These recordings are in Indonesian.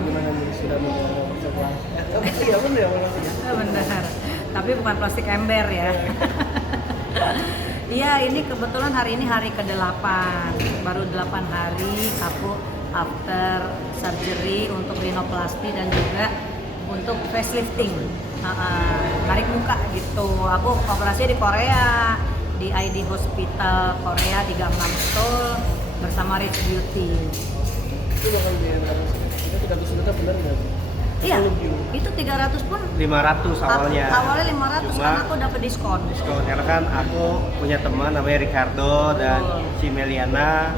gimana nih sudah menjalani setelah iya bener ya Benar. Tapi bukan plastik ember ya. Iya, ini kebetulan hari ini hari ke-8. Baru 8 hari aku after surgery untuk rhinoplasty dan juga untuk facelifting. Narik muka gitu. Aku operasi di Korea, di ID Hospital Korea di Gangnam Seoul bersama Rich Beauty. itu bakal biaya berapa sih? Itu 300 juta bener nggak? Iya, itu 300 pun 500 awalnya. Awalnya 500 Cuma karena aku dapat diskon. karena kan aku punya teman namanya Ricardo dan si Meliana,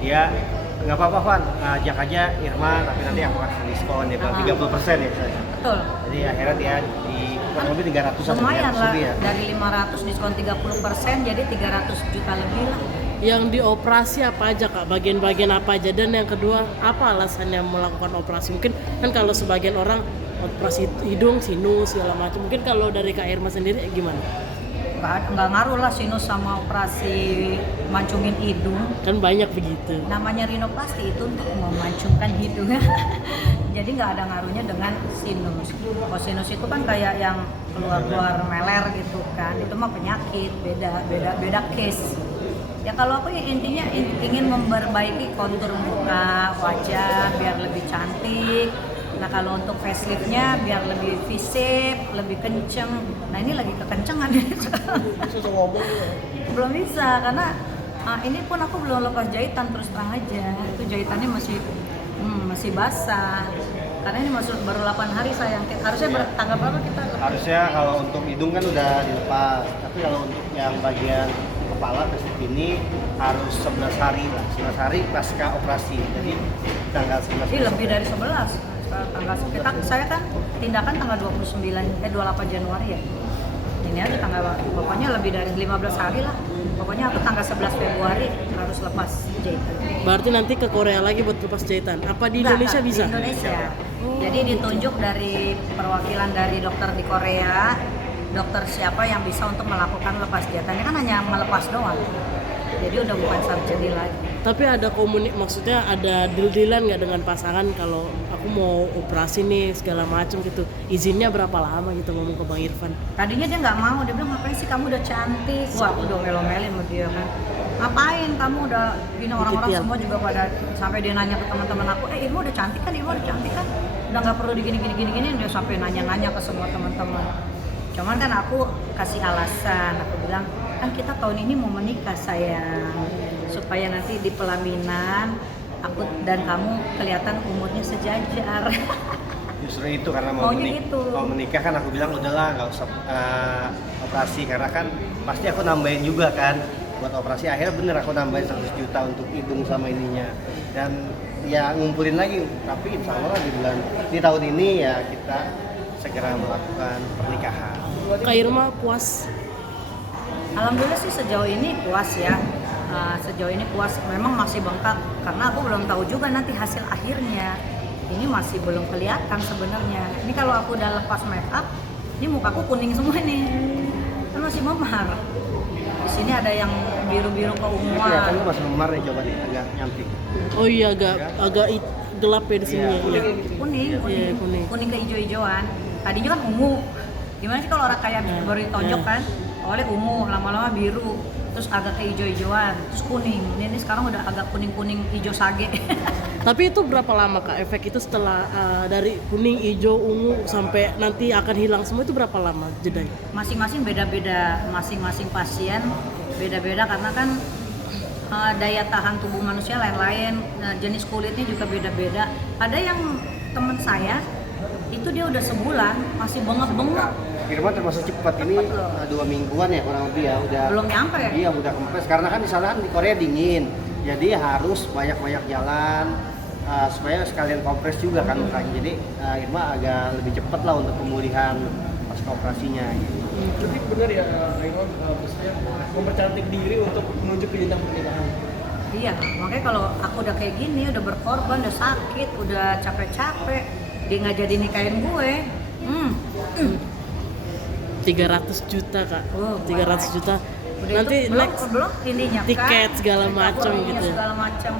dia nggak apa-apa Van, ajak aja Irma tapi nanti aku kasih diskon dia bilang 30% ya saya. Betul. Jadi akhirnya dia di kurang lebih 300 Lumayan lah, ya. dari 500 diskon 30% jadi 300 juta lebih lah. Yang dioperasi apa aja Kak? Bagian-bagian apa aja? Dan yang kedua, apa alasannya melakukan operasi? Mungkin kan kalau sebagian orang operasi hidung, sinus, segala macam. Mungkin kalau dari Kak Irma sendiri gimana? Nggak ngaruh lah sinus sama operasi mancungin hidung. Kan banyak begitu. Namanya rhinoplasty itu untuk memancungkan hidung. Jadi nggak ada ngaruhnya dengan sinus. Kalau sinus itu kan kayak yang keluar-keluar meler gitu kan. Itu mah penyakit, beda case. Ya kalau aku intinya ingin memperbaiki kontur muka, wajah biar lebih cantik. Nah kalau untuk faceliftnya biar lebih V-shape, lebih kenceng. Nah ini lagi kekencengan nih sekarang. Susah ngomong ya. Belum bisa karena ini pun aku belum lepas jahitan terus terang aja. Itu jahitannya masih basah. Karena ini baru 8 hari sayang. Harusnya tanggal berapa kita? Harusnya kalau untuk hidung kan udah dilepas, tapi kalau untuk yang bagian kepala facelift ini harus 11 hari lah, 11 hari pasca operasi. Jadi tanggal 11. Jadi lebih dari 11. Saya kan tindakan tanggal 28 Januari ya. Ini aja tanggal pokoknya lebih dari 15 hari lah. Pokoknya aku tanggal 11 Februari harus lepas jahitan. Berarti nanti ke Korea lagi buat lepas jahitan. Apa di Indonesia bisa? Di Indonesia. Jadi ditunjuk dari perwakilan dari dokter di Korea, dokter siapa yang bisa untuk melakukan lepas jahitannya kan hanya melepas doang. Jadi udah bukan surgery lagi. Tapi ada maksudnya ada deal-dealan nggak dengan pasangan kalau aku mau operasi nih segala macam gitu. Izinnya berapa lama gitu ngomong ke Bang Irfan? Tadinya dia nggak mau, dia bilang ngapain sih kamu udah cantik. Wah aku udah melo-melin sama dia kan. Ngapain kamu udah gini orang-orang semua juga pada sampai dia nanya ke teman-teman aku, Irma udah cantik kan, Irma udah cantik kan. Udah nggak perlu digini dia sampai nanya-nanya ke semua teman-teman. Cuman kan aku kasih alasan, aku bilang kan kita tahun ini mau menikah sayang, supaya nanti di pelaminan aku dan kamu kelihatan umurnya sejajar. Justru itu karena mau menikah kan aku bilang udahlah nggak usah operasi karena kan pasti aku nambahin juga kan buat operasi. Akhirnya bener aku nambahin 100 juta untuk hidung sama ininya dan ya ngumpulin lagi, tapi insya Allah di tahun ini ya kita segera melakukan pernikahan. Kak Irma puas? Alhamdulillah sih sejauh ini puas ya. Sejauh ini puas, memang masih bengkak karena aku belum tahu juga nanti hasil akhirnya. Ini masih belum kelihatan sebenarnya. Ini kalau aku udah lepas make up, ini mukaku kuning semua nih. Kan masih memar. Di sini ada yang biru-biru keunguan. Kelihatan masih memar nih, coba nih agak nyamping. Oh iya agak gelap ya di sini. Iya, Kuning ke hijau-hijauan. Tadinya kan ungu. Gimana sih kalau orang kayak baru ditonjok kan? Awalnya ungu, lama-lama biru, terus agak ke hijau-hijauan, terus kuning. Ini sekarang udah agak kuning-kuning hijau sage. Tapi itu berapa lama Kak efek itu setelah dari kuning, hijau, ungu sampai nanti akan hilang semua itu berapa lama jedanya? Masing-masing beda-beda, masing-masing pasien beda-beda karena kan daya tahan tubuh manusia lain-lain, jenis kulitnya juga beda-beda. Ada yang teman saya itu dia udah sebulan masih bengap-bengap. Irma termasuk cepat ini 2 mingguan ya kurang lebih ya udah. Belum nyampe ya? Iya udah kempes karena kan di sana kan di Korea dingin, jadi harus banyak-banyak jalan supaya sekalian kompres juga kan mukanya. Jadi Irma agak lebih cepat lah untuk pemulihan pasca operasinya. Gitu. Jadi bener ya Irma maksudnya mempercantik diri untuk menuju ke jenjang pernikahan. Iya, makanya kalau aku udah kayak gini, udah berkorban, udah sakit, udah capek-capek, dia nggak jadi nikahin gue. 300 juta Kak. 300 juta. Udah Nanti itu belum ininya tiket kan? segala macam gitu. Segala macam.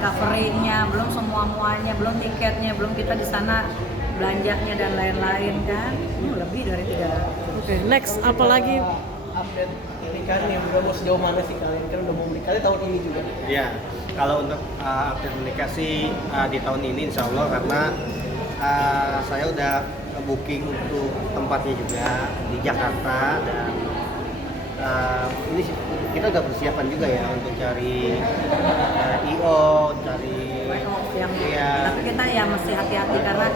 recovery-nya, belum semua muanya, belum tiketnya, belum kita di sana belanjanya dan lain-lain kan. Lebih dari 300. Oke, next apalagi Update pernikahan nih, udah mau sejauh mana sih kalian? Kan udah mau menikah tahun ini juga. Ya, kalau untuk update menikah sih di tahun ini insya Allah, karena saya udah booking untuk tempatnya juga di Jakarta, dan ini kita udah persiapan juga ya untuk cari IO, cari yang Iya. tapi kita ya mesti hati-hati karena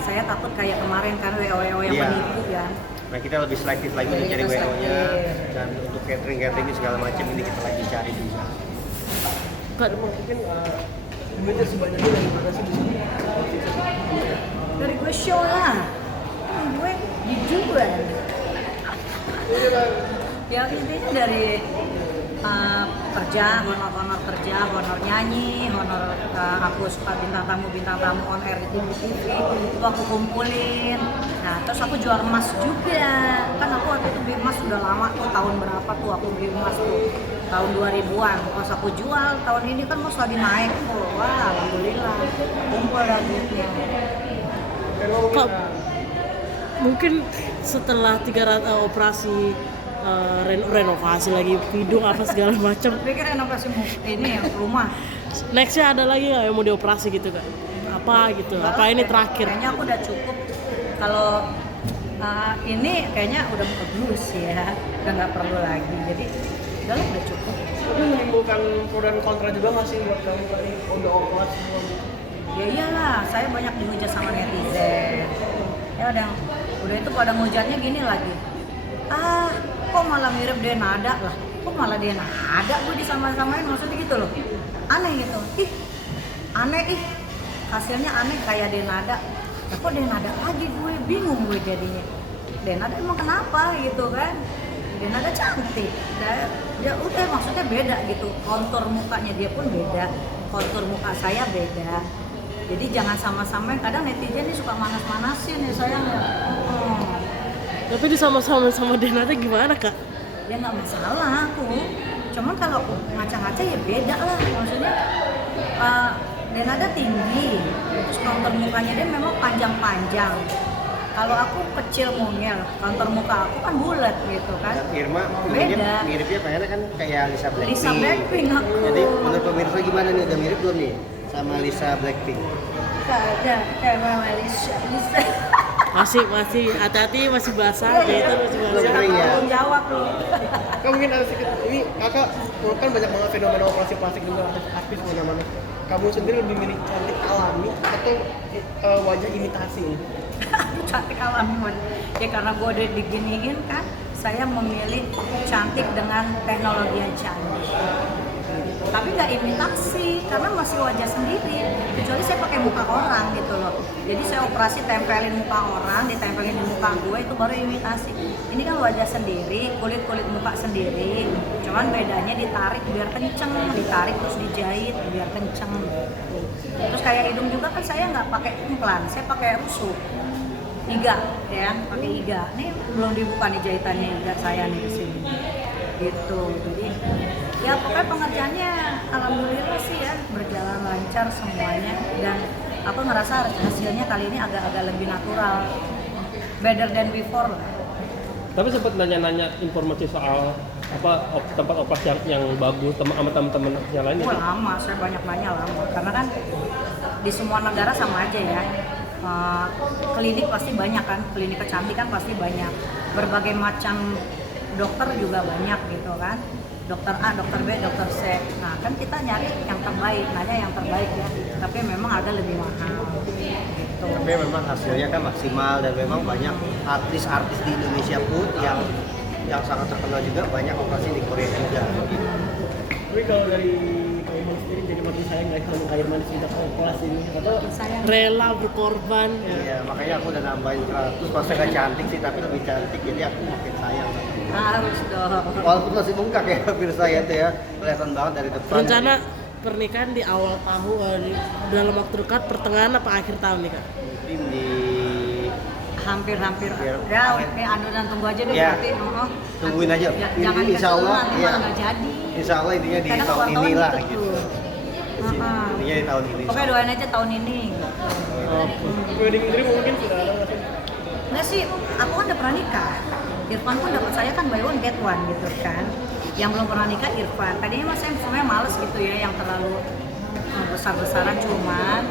saya takut kayak kemarin kan WO yang Iya. menipu ya. Nah, kita lebih selektif lagi untuk Jadi cari kita WO-nya, selektif. dan untuk catering segala macam ini kita lagi cari juga. Kak, Mungkin duitnya sebanyaknya dari mana sih di sini? Dari gue show lah, gue dijual. Ya intinya dari kerja, honor kerja, honor nyanyi, honor aku suka bintang tamu on air di TV, itu aku kumpulin. Nah terus aku jual emas juga, kan aku waktu itu beli emas udah lama tuh, tahun berapa tuh aku beli emas tuh, tahun 2000-an. Pas aku jual tahun ini kan emas lagi naik tuh, wah alhamdulillah kumpul dah duitnya. Kak, mungkin setelah 300 operasi renovasi lagi hidung apa segala macam, Pikir renovasi ini ya rumah. nextnya ada lagi nggak yang mau dioperasi gitu Kak? Apa gitu? Apa ini terakhir? Kayaknya aku udah cukup. Kalau ini kayaknya udah bagus ya, udah nggak perlu lagi. Jadi udah cukup. Tapi menimbulkan pro dan kontra juga nggak sih buat kamu kali udah operasi semua? Ya iyalah, saya banyak dihujat sama netizen. Ya udah itu pada ngujatnya gini lagi. Kok malah mirip Denada lah? Kok malah Denada gue disamain maksudnya gitu loh. Aneh gitu. Aneh hasilnya aneh kayak Denada. Nah, kok Denada lagi, gue bingung gue jadinya. Denada emang kenapa gitu kan? Denada cantik. Ya udah maksudnya beda gitu. Kontur mukanya dia pun beda. Kontur muka saya beda. Jadi jangan sama-sama, kadang netizen ini suka manas-manasin ya sayang ya. Tapi disama-sama sama Denada gimana Kak? Ya nggak masalah aku. Cuman kalau ngaca-ngaca ya beda lah. Maksudnya Denada tinggi, terus kontur mukanya dia memang panjang-panjang. Kalau aku kecil mungil, kontur muka aku kan bulat gitu kan. Dan Irma Beda. miripnya pengennya kan kayak Lisa Blackpink. Lisa Blackpink aku. Jadi menurut pemirsa gimana nih, udah mirip belum nih sama Lisa Blackpink? Ada kayak Lisa. Masih hati-hati, masih basah gitu, masih Belum basah. kering ya? Belum jawab loh. Kak mungkin ada sedikit, ini kakak kan banyak banget fenomena operasi plastik juga, artis mana-mana. Kamu sendiri lebih milih cantik alami atau wajah imitasi? Cantik alami man. Ya karena gue udah diginiin kan, saya memilih cantik dengan teknologi yang canggih. Tapi nggak imitasi, karena masih wajah sendiri. Kecuali saya pakai muka orang gitu loh. Jadi saya operasi tempelin muka orang, ditempelin di muka gue, itu baru imitasi. Ini kan wajah sendiri, kulit muka sendiri. Cuman bedanya ditarik biar kenceng, ditarik terus dijahit biar kenceng. Terus kayak hidung juga kan saya nggak pakai implan, saya pakai rusuk. Iga, ya, pakai iga. Nih belum dibuka nih jahitannya iga saya nih di sini. Gitu. Jadi ya pokoknya pengerjaannya alhamdulillah sih ya berjalan lancar semuanya, dan aku ngerasa hasilnya kali ini agak-agak lebih natural, better than before lah. Tapi sempat nanya-nanya informasi soal tempat operasi yang bagus sama teman-teman yang lain. Wah lama, saya banyak nanya lama, karena kan di semua negara sama aja ya. Klinik pasti banyak kan, klinik kecantikan pasti banyak, berbagai macam dokter juga banyak gitu kan, dokter A, dokter B, dokter C. Nah kan kita nyari yang terbaik, nanya yang terbaik ya, tapi memang ada lebih mahal gitu. Tapi memang hasilnya kan maksimal, dan memang banyak artis-artis di Indonesia pun yang sangat terkenal juga, banyak operasi di Korea juga. Tapi kalau dari Kak Irma sendiri jadi makin sayang nggak sama Kak Irma sejak operasi ini? Atau Sayang. Rela berkorban. Iya, makanya aku udah nambahin 100, pas gak cantik sih, tapi lebih cantik, jadi aku makin sayang. Harus dong. Walaupun masih bengkak ya, hampir saya tuh ya, kelihatan banget dari depan. Rencana pernikahan di awal tahun, dalam waktu dekat, pertengahan apa akhir tahun nih Kak? Mungkin di Hampir-hampir. Biar- Ya, anu dan tunggu aja deh Ya. berarti. Tungguin aja. Ya, Ini jangan insya Allah, nanti iya. malah nggak jadi. Insya Allah intinya di Kadang tahun wartawan inilah gitu gitu. tuh. Intinya weddingnya di tahun ini. Pokoknya doain aja tahun ini. Wedding dream mungkin sudah ada nggak sih? Nggak sih, aku kan udah pernah nikah. Irfan pun dapat saya kan buy one get one gitu kan. Yang belum pernah nikah Irfan. Tadinya mas saya sebenarnya males gitu ya yang terlalu besar-besaran, cuman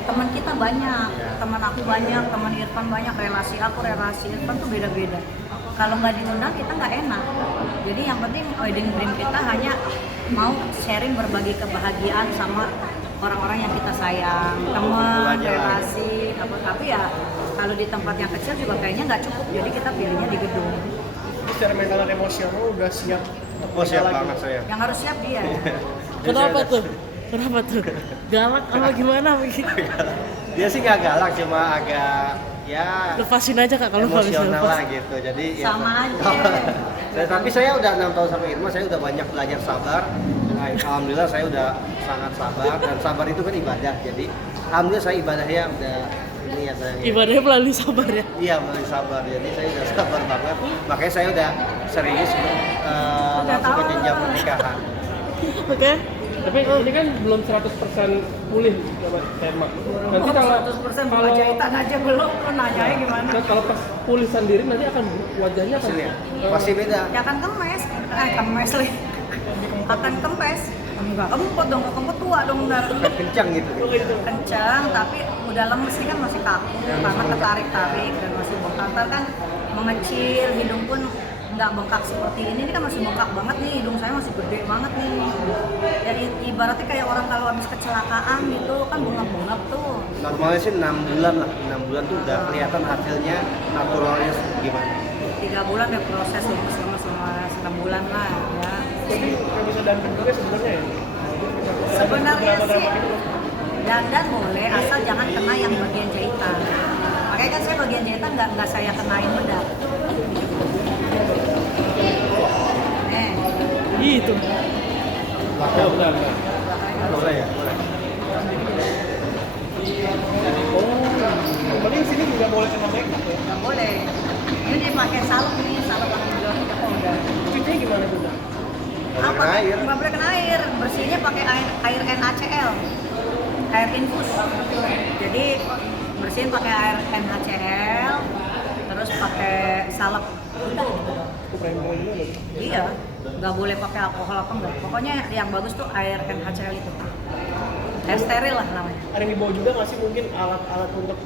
teman kita banyak, teman aku banyak, teman Irfan banyak, relasi aku, relasi Irfan tuh beda-beda. Kalau nggak diundang kita nggak enak. Jadi yang penting wedding dream kita hanya mau sharing berbagi kebahagiaan sama orang-orang yang kita sayang, teman, relasi, apa. Tapi ya kalau di tempat yang kecil juga kayaknya nggak cukup. Jadi kita pilihnya di gedung. Secara mental dan emosional udah siap untuk Oh siap lagi. banget saya. Yang harus siap dia. Kenapa tuh? Kenapa tuh? Galak apa gimana begitu? Dia sih nggak galak, cuma agak ya Lepasin aja kak kalau nggak bisa emosional lepas. lah gitu. Jadi Sama aja. Tapi saya udah 6 tahun sama Irma, saya udah banyak belajar sabar. Nah, alhamdulillah saya udah sangat sabar, dan sabar itu kan ibadah. Jadi alhamdulillah saya ibadahnya udah ini ya sayangnya. Ibadahnya melalui sabar ya. Iya melalui sabar, jadi saya udah sabar banget. Makanya saya udah serius langsung ke jenjang pernikahan. Oke. Tapi ini kan belum 100% pulih ya tema. Nanti kalau 100% buka jahitan aja belum, lo nanyanya gimana? kalau pas pulih sendiri nanti akan wajahnya akan Hasilnya pasti beda. Ya akan kempes, kempes lih. Akan kempes. Enggak, kempot dong, kempot tua dong benar. Kan kencang gitu. Kencang, tapi udah lemes sih kan masih kaku, karena ketarik-tarik dan masih bengkak. Ntar kan mengecil, hidung pun nggak bengkak seperti ini kan masih bengkak banget nih, hidung saya masih gede banget nih. Jadi ibaratnya kayak orang kalau habis kecelakaan gitu kan bengkak-bengkak tuh. Normalnya sih 6 bulan lah, 6 bulan tuh udah kelihatan hasilnya naturalnya gimana. 3 bulan ya proses lemes-lemes sama 6 bulan lah ya. Jadi yang bisa dandan juga sebenarnya ya. Sebenarnya sih dandan boleh asal jangan kena yang bagian jahitan. Makanya kan saya bagian jahitan nggak saya kenain bedak. Gitu. oh, benar. Boleh ya, boleh. Oh, paling sini juga boleh kena makeup ya. Nggak boleh. Ini dipakai salep nih, salep pakai bilang oh udah. Cucinya gimana tuh? Bang? Nggak kena air. Nggak boleh kena air. Bersihnya pakai air NaCl, air infus. Jadi bersihin pakai air NaCl, terus pakai salep. Udah gitu dong. Aku primer dulu loh. Iya, nggak boleh pakai alkohol apa enggak. Pokoknya yang bagus tuh air NaCl itu. Air steril lah namanya. Ada yang dibawa juga nggak sih mungkin alat-alat untuk